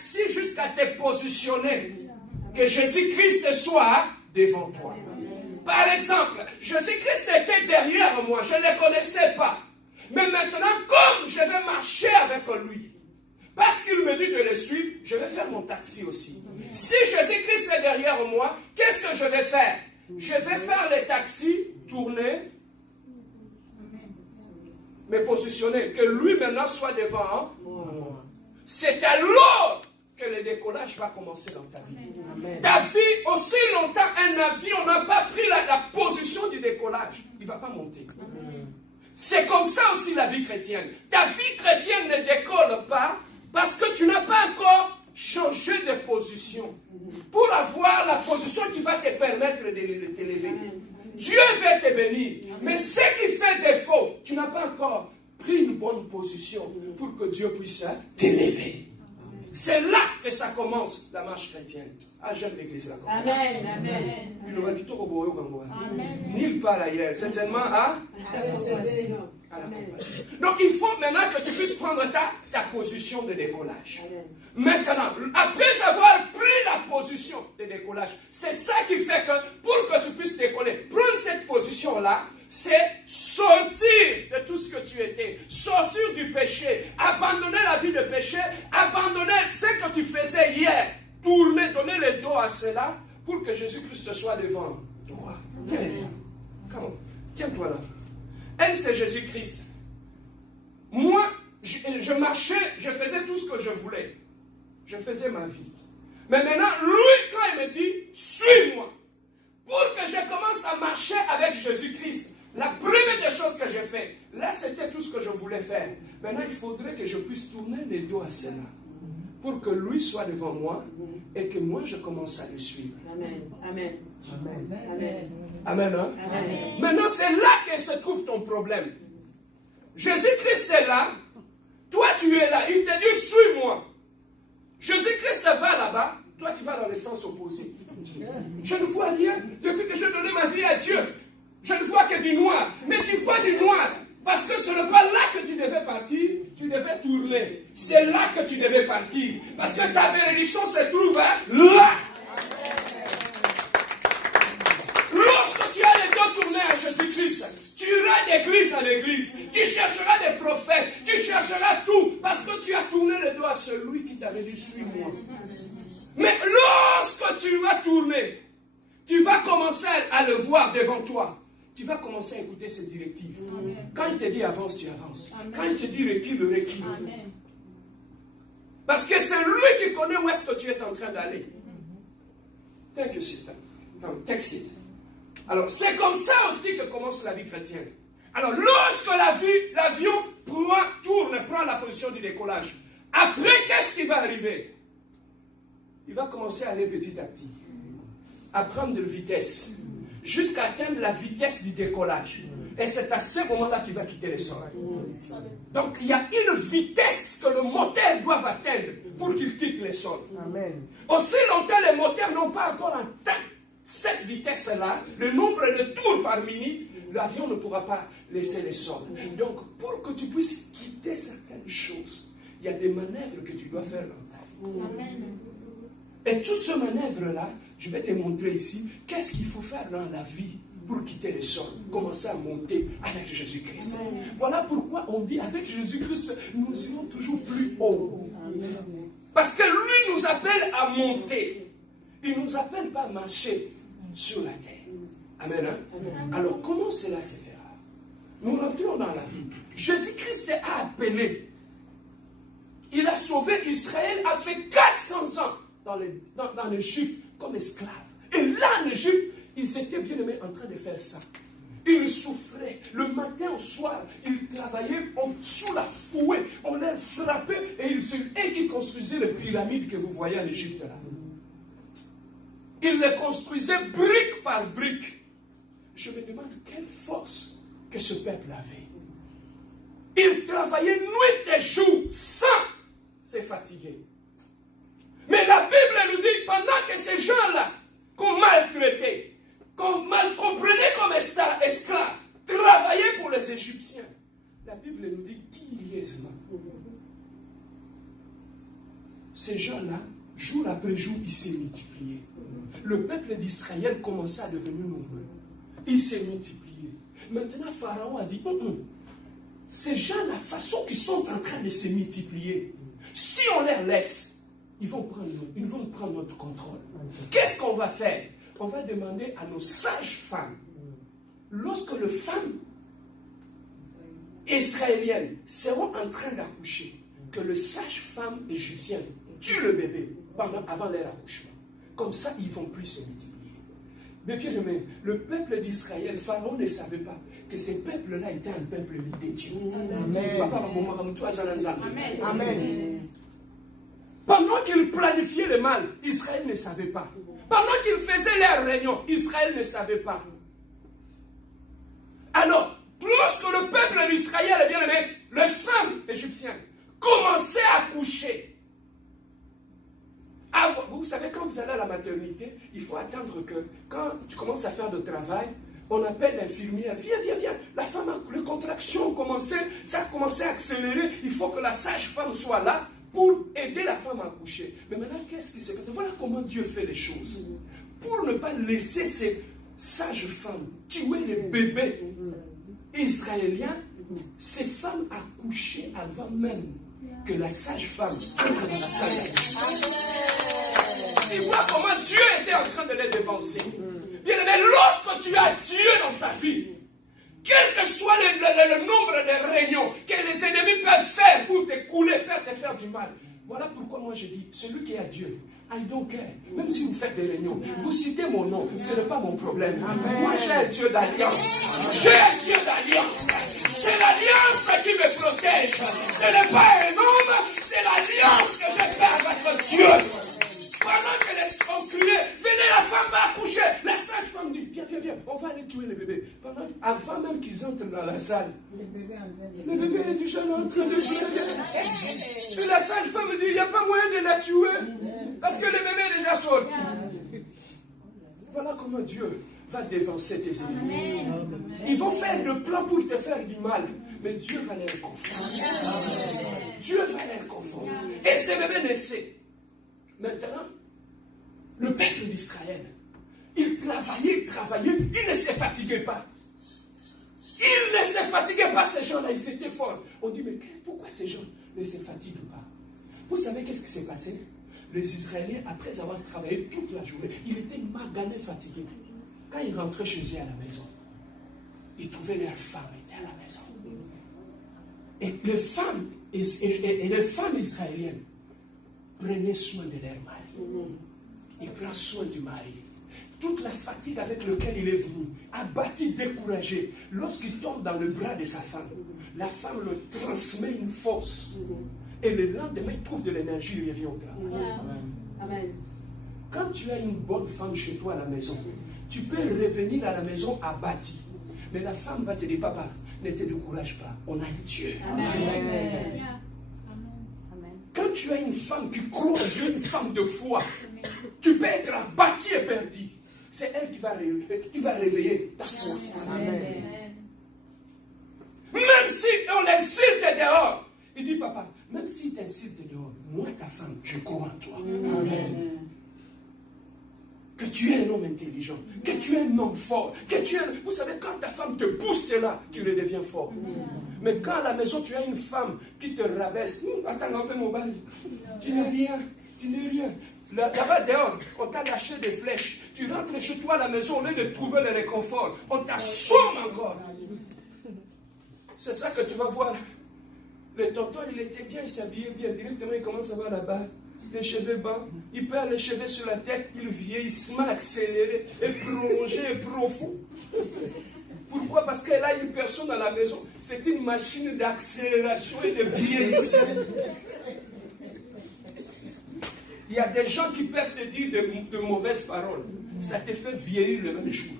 taxi jusqu'à te positionner. Que Jésus-Christ soit devant toi. Par exemple, Jésus-Christ était derrière moi, je ne le connaissais pas. Mais maintenant, comme je vais marcher avec lui, parce qu'il me dit de le suivre, je vais faire mon taxi aussi. Si Jésus-Christ est derrière moi, qu'est-ce que je vais faire? Je vais faire le taxi, tourner, me positionner, que lui maintenant soit devant moi. C'est alors que le décollage va commencer dans ta vie. Amen. Ta vie, aussi longtemps, un avion n'a pas pris la position du décollage, il ne va pas monter. Amen. C'est comme ça aussi la vie chrétienne. Ta vie chrétienne ne décolle pas parce que tu n'as pas encore changé de position pour avoir la position qui va te permettre de t'élever. Dieu veut te bénir, mais ce qui fait défaut, tu n'as pas encore pris une bonne position pour que Dieu puisse t'élever. C'est là que ça commence, la marche chrétienne. Ah, j'aime l'église là. Amen, amen. Nulle part ailleurs. C'est seulement à la compagnie. Donc, il faut maintenant que tu puisses prendre ta position de décollage. Amen. Maintenant, après avoir pris la position de décollage, c'est ça qui fait que pour que tu puisses décoller, prendre cette position-là, c'est sortir de tout ce que tu étais, sortir du péché, abandonner la vie de péché, abandonner ce que tu faisais hier, tourner, donner le dos à cela pour que Jésus-Christ soit devant toi. Come on, tiens-toi là. Elle, c'est Jésus-Christ. Moi, je marchais, je faisais tout ce que je voulais. Je faisais ma vie. Mais maintenant, lui, quand il me dit, suis-moi, pour que je commence à marcher avec Jésus-Christ, la première des choses que j'ai fait, là c'était tout ce que je voulais faire. Maintenant il faudrait que je puisse tourner les dos à cela pour que lui soit devant moi et que moi je commence à le suivre. Amen. Amen. Amen. Amen. Amen, hein? Amen. Maintenant c'est là que se trouve ton problème. Jésus-Christ est là, toi tu es là, il te dit suis-moi. Jésus-Christ va là-bas, toi tu vas dans le sens opposé. Je ne vois rien depuis que j'ai donné ma vie à Dieu. Je ne vois que du noir. Mais tu vois du noir. Parce que ce n'est pas là que tu devais partir. Tu devais tourner. C'est là que tu devais partir. Parce que ta bénédiction se trouve là. Lorsque tu as les dos tournés à Jésus-Christ, tu iras d'église en église. Tu chercheras des prophètes. Tu chercheras tout. Parce que tu as tourné le dos à celui qui t'avait dit suis-moi. Mais lorsque tu vas tourner, tu vas commencer à le voir devant toi. Tu vas commencer à écouter ses directives. Amen. Quand il te dit avance, tu avances. Amen. Quand il te dit recule, recule. Amen. Parce que c'est lui qui connaît où est-ce que tu es en train d'aller. Thank you, sister. Take it. Alors, c'est comme ça aussi que commence la vie chrétienne. Alors, lorsque l'avion prend la position du décollage, après, qu'est-ce qui va arriver? Il va commencer à aller petit à petit, à prendre de vitesse, jusqu'à atteindre la vitesse du décollage. Et c'est à ce moment-là qu'il va quitter le sol. Donc, il y a une vitesse que le moteur doit atteindre pour qu'il quitte le sol. Amen. Aussi longtemps, les moteurs n'ont pas encore atteint cette vitesse-là, le nombre de tours par minute, l'avion ne pourra pas laisser le sol. Donc, pour que tu puisses quitter certaines choses, il y a des manœuvres que tu dois faire dans ta vie. Amen. Et toutes ces manœuvres-là, je vais te montrer ici, qu'est-ce qu'il faut faire dans la vie pour quitter le sol, commencer à monter avec Jésus-Christ. Voilà pourquoi on dit, avec Jésus-Christ, nous irons toujours plus haut. Parce que lui nous appelle à monter. Il ne nous appelle pas à marcher sur la terre. Amen. Hein? Alors, comment cela se fera? Nous rentrons dans la Bible. Jésus-Christ a appelé. Il a sauvé Israël, a fait 400 ans dans l'Égypte comme esclaves. Et là, en Égypte, ils étaient bien aimés en train de faire ça. Ils souffraient. Le matin au soir, ils travaillaient sous la fouet. On les frappait et et qui construisaient les pyramides que vous voyez en Égypte là. Ils les construisaient brique par brique. Je me demande quelle force que ce peuple avait. Ils travaillaient nuit et jour sans se fatiguer. Mais la Bible nous dit, pendant que ces gens-là, qu'on maltraitait, qu'on prenait comme esclaves, travaillaient pour les Égyptiens, la Bible nous dit curieusement, ces gens-là, jour après jour, ils s'est multiplié. Le peuple d'Israël commençait à devenir nombreux. Il s'est multiplié. Maintenant, Pharaon a dit, ces gens, la façon qu'ils sont en train de se multiplier, si on les laisse, ils vont prendre notre contrôle. Qu'est-ce qu'on va faire? On va demander à nos sages-femmes, lorsque les femmes israéliennes seront en train d'accoucher, que le sage-femme égyptien tue le bébé avant leur accouchement. Comme ça, ils ne vont plus se multiplier. Mais bien aimé, le peuple d'Israël, Pharaon ne savait pas que ce peuple-là était un peuple de Dieu. Amen. Amen. Pendant qu'ils planifiaient le mal, Israël ne savait pas. Pendant qu'ils faisaient leurs réunions, Israël ne savait pas. Alors, lorsque le peuple d'Israël, bien aimé, les femmes égyptiennes commençaient à coucher. Vous savez, quand vous allez à la maternité, il faut attendre que, quand tu commences à faire du travail, on appelle l'infirmière. Viens. La femme, les contractions ont commencé, ça a commencé à accélérer. Il faut que la sage-femme soit là pour aider la femme à accoucher. Mais maintenant, qu'est-ce qui se passe? Voilà comment Dieu fait les choses. Pour ne pas laisser ces sages-femmes tuer les bébés israéliens, ces femmes accouchaient avant même que la sage-femme entre dans la salle. Et voilà comment Dieu était en train de les dévancer. Bien aimé, lorsque tu as Dieu dans ta vie, quel que soit le nombre de réunions que les ennemis peuvent faire pour te couler, peuvent te faire du mal. Voilà pourquoi moi je dis, celui qui a Dieu, I don't care. Même si vous faites des réunions, vous citez mon nom, ce n'est pas mon problème. Amen. Moi j'ai un Dieu d'alliance. J'ai un Dieu d'alliance. C'est l'alliance qui me protège. Ce n'est pas un homme, c'est l'alliance que je fais avec Dieu. Pendant que les hommes criaient, venez, la femme va accoucher. La sage-femme dit, viens, on va aller tuer les bébés. Avant même qu'ils entrent dans la salle, le bébé est déjà en train de jouer. Et la sage-femme dit, il n'y a pas moyen de la tuer. Parce que le bébé est déjà sorti. Voilà comment Dieu va dévancer tes ennemis. Ils vont faire de plans pour te faire du mal. Mais Dieu va les confondre. Dieu va les confondre. Et ces bébés naissaient. Maintenant, le peuple d'Israël, il travaillait, il ne se fatiguait pas. Il ne se fatiguait pas, ces gens-là, ils étaient forts. On dit, mais pourquoi ces gens ne se fatiguent pas? Vous savez qu'est-ce qui s'est passé? Les Israéliens, après avoir travaillé toute la journée, ils étaient maganés, fatigués. Quand ils rentraient chez eux à la maison, ils trouvaient leurs femmes étaient à la maison. Et les femmes israéliennes prenaient soin de leur mari. Il prend soin du mari. Toute la fatigue avec laquelle il est venu, abattu, découragé, lorsqu'il tombe dans le bras de sa femme, la femme le transmet une force. Et le lendemain, il trouve de l'énergie, il revient au travail. Amen. Quand tu as une bonne femme chez toi à la maison, tu peux revenir à la maison abattu. Mais la femme va te dire, papa, ne te décourage pas, on a Dieu. Amen. Quand tu as une femme qui croit en Dieu, une femme de foi, tu peux être abattu et perdu. C'est elle qui va réveiller ta foi. Amen. Même si on l'insulte dehors, il dit, papa, même si t'insultes dehors, moi ta femme, je crois en toi. Amen. Que tu es un homme intelligent, que tu es un homme fort, que tu es... Vous savez, quand ta femme te booste là, tu redeviens fort. Mais quand à la maison, tu as une femme qui te rabaisse, attends un peu mon bal, tu n'es rien. Là-bas dehors, on t'a lâché des flèches. Tu rentres chez toi à la maison, au lieu de trouver le réconfort, on t'assomme encore. C'est ça que tu vas voir. Le tonton, il était bien, il s'habillait bien. Directement, il commence à voir là-bas. Les cheveux bas, il perd les cheveux sur la tête, il vieillissement accéléré et prolongé et profond. Pourquoi? Parce qu'elle a une personne à la maison. C'est une machine d'accélération et de vieillissement. Il y a des gens qui peuvent te dire de mauvaises paroles. Ça te fait vieillir le même jour.